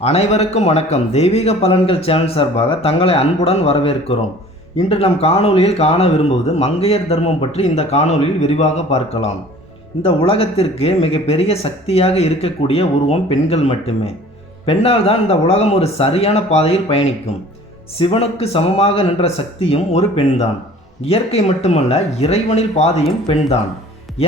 அனைவருக்கும் வணக்கம். தெய்வீக பலன்கள் சேனல் சார்பாக தங்களை அன்புடன் வரவேற்கிறோம். இன்று நம் காணொளியில் காண விரும்புவது மங்கையர் தர்மம் பற்றி இந்த காணொளியில் விரிவாக பார்க்கலாம். இந்த உலகத்திற்கு மிகப்பெரிய சக்தியாக இருக்கக்கூடிய உருவம் பெண்கள் மட்டுமே. பெண்ணால் தான் இந்த உலகம் ஒரு சரியான பாதையில் பயணிக்கும். சிவனுக்கு சமமாக நின்ற சக்தியும் ஒரு பெண்தான். இயற்கை மட்டுமல்ல, இறைவனில் பாதியும் பெண்தான்.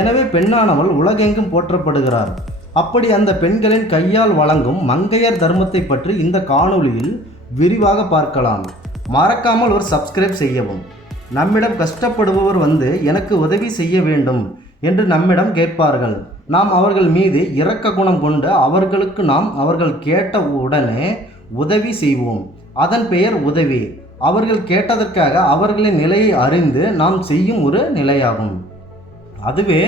எனவே பெண்ணானவள் உலகெங்கும் போற்றப்படுகிறார். அப்படி அந்த பெண்களின் கையால் வழங்கும் மங்கையர் தர்மத்தை பற்றி இந்த காணொளியில் விரிவாக பார்க்கலாம். மறக்காமல் ஒரு சப்ஸ்கிரைப் செய்யவும். நம்மிடம் கஷ்டப்படுபவர் வந்து எனக்கு உதவி செய்ய வேண்டும் என்று நம்மிடம் கேட்பார்கள். நாம் அவர்கள் மீது இரக்க குணம் கொண்டு அவர்கள் கேட்ட உடனே உதவி செய்வோம். அதன் பெயர் உதவி. அவர்கள் கேட்டதற்காக அவர்களின் நிலையை அறிந்து நாம் செய்யும் ஒரு நிலையாகும். அதுவே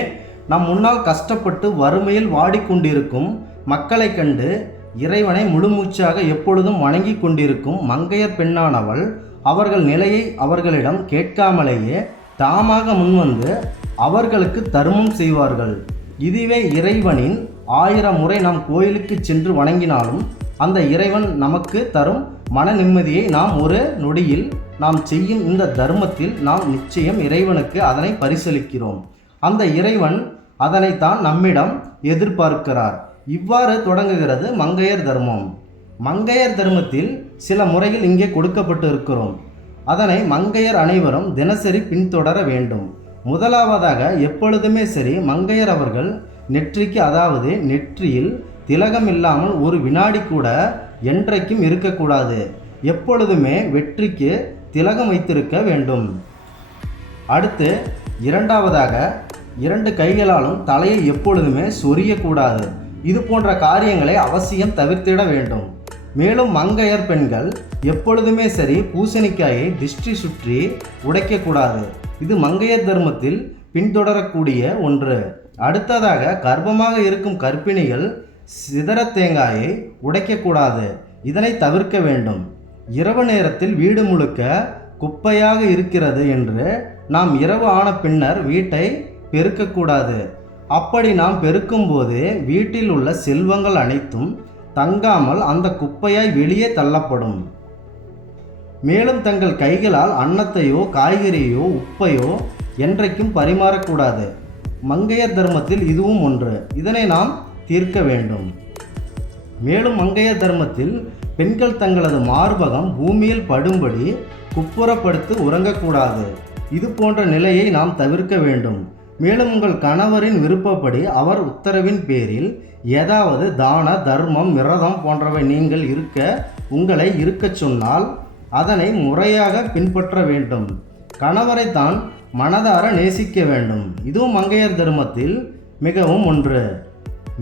நம் முன்னால் கஷ்டப்பட்டு வறுமையில் வாடிக்கொண்டிருக்கும் மக்களை கண்டு இறைவனை முழுமூச்சாக எப்பொழுதும் வணங்கி கொண்டிருக்கும் மங்கையர் பெண்ணானவள் அவர்கள் நிலையை அவர்களிடம் கேட்காமலேயே தாமாக முன்வந்து அவர்களுக்கு தர்மம் செய்வார்கள். இதுவே இறைவனின் 1000 முறை நாம் கோயிலுக்கு சென்று வணங்கினாலும் அந்த இறைவன் நமக்கு தரும் மன நிம்மதியை நாம் ஒரு நொடியில் நாம் செய்யும் இந்த தர்மத்தில் நாம் நிச்சயம் இறைவனுக்கு அதனை பரிசளிக்கிறோம். அந்த இறைவன் அதனைத்தான் நம்மிடம் எதிர்பார்க்கிறார். இவ்வாறு தொடங்குகிறது மங்கையர் தர்மம். மங்கையர் தர்மத்தில் சில முறையில் இங்கே கொடுக்கப்பட்டு இருக்கிறோம். அதனை மங்கையர் அனைவரும் தினசரி பின்தொடர வேண்டும். முதலாவதாக எப்பொழுதுமே சரி மங்கையர் அவர்கள் நெற்றிக்கு, அதாவது நெற்றியில் திலகம் இல்லாமல் ஒரு வினாடி கூட என்றைக்கும் இருக்கக்கூடாது. எப்பொழுதுமே வெற்றிக்கு திலகம் வைத்திருக்க வேண்டும். அடுத்து இரண்டாவதாக 2 கைகளாலும் தலையை எப்பொழுதுமே சொரியக்கூடாது. இது போன்ற காரியங்களை அவசியம் தவிர்த்திட வேண்டும். மேலும் மங்கையர் பெண்கள் எப்பொழுதுமே சரி பூசணிக்காயை திஷ்டி சுற்றி உடைக்கக்கூடாது. இது மங்கையர் தர்மத்தில் பின்தொடரக்கூடிய ஒன்று. அடுத்ததாக கர்ப்பமாக இருக்கும் கர்ப்பிணிகள் சிதற தேங்காயை உடைக்கக்கூடாது. இதனை தவிர்க்க வேண்டும். இரவு நேரத்தில் வீடு முழுக்க குப்பையாக இருக்கிறது என்று நாம் இரவு ஆன பின்னர் வீட்டை பெருக்கக்கூடாது. அப்படி நாம் பெருக்கும்போது வீட்டில் உள்ள செல்வங்கள் அனைத்தும் தங்காமல் அந்த குப்பையாய் வெளியே தள்ளப்படும். மேலும் தங்கள் கைகளால் அன்னத்தையோ காய்கறியோ உப்பையோ என்றைக்கும் பரிமாறக்கூடாது. மங்கையர் தர்மத்தில் இதுவும் ஒன்று. இதனை நாம் தீர்க்க வேண்டும். மேலும் மங்கையர் தர்மத்தில் பெண்கள் தங்களது மார்பகம் பூமியில் படும்படி குப்புறப்படுத்தி உறங்கக்கூடாது. இது போன்ற நிலையை நாம் தவிர்க்க வேண்டும். மேலும் உங்கள் கணவரின் விருப்பப்படி அவர் உத்தரவின் பேரில் ஏதாவது தான தர்மம் விரதம் போன்றவை நீங்கள் உங்களை இருக்கச் சொன்னால் அதனை முறையாக பின்பற்ற வேண்டும். கணவரை தான் மனதார நேசிக்க வேண்டும். இதுவும் மங்கையர் தர்மத்தில் மிகவும் ஒன்று.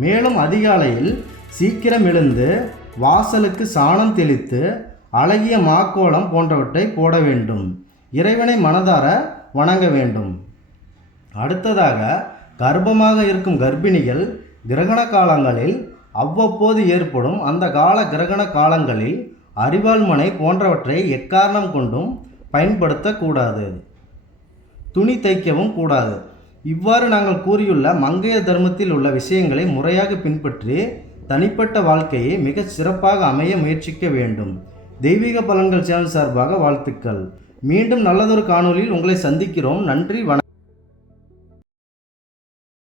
மேலும் அதிகாலையில் சீக்கிரம் எழுந்து வாசலுக்கு சாணம் தெளித்து அழகிய மாக்கோலம் போன்றவற்றை போட வேண்டும். இறைவனை மனதார வணங்க வேண்டும். அடுத்ததாக கர்ப்பமாக இருக்கும் கர்ப்பிணிகள் கிரகண காலங்களில் அவ்வப்போது ஏற்படும் அந்த கிரகண காலங்களில் அரிவாள் மனை போன்றவற்றை எக்காரணம் கொண்டும் பயன்படுத்தக்கூடாது. துணி தைக்கவும் கூடாது. இவ்வாறு நாங்கள் கூறியுள்ள மங்கையர் தர்மத்தில் உள்ள விஷயங்களை முறையாக பின்பற்றி தனிப்பட்ட வாழ்க்கையை மிக சிறப்பாக அமைய முயற்சிக்க வேண்டும். தெய்வீக பலன்கள் சேனல் சார்பாக வாழ்த்துக்கள். மீண்டும் நல்லதொரு காணொளியில் உங்களை சந்திக்கிறோம். நன்றி, வணக்கம்.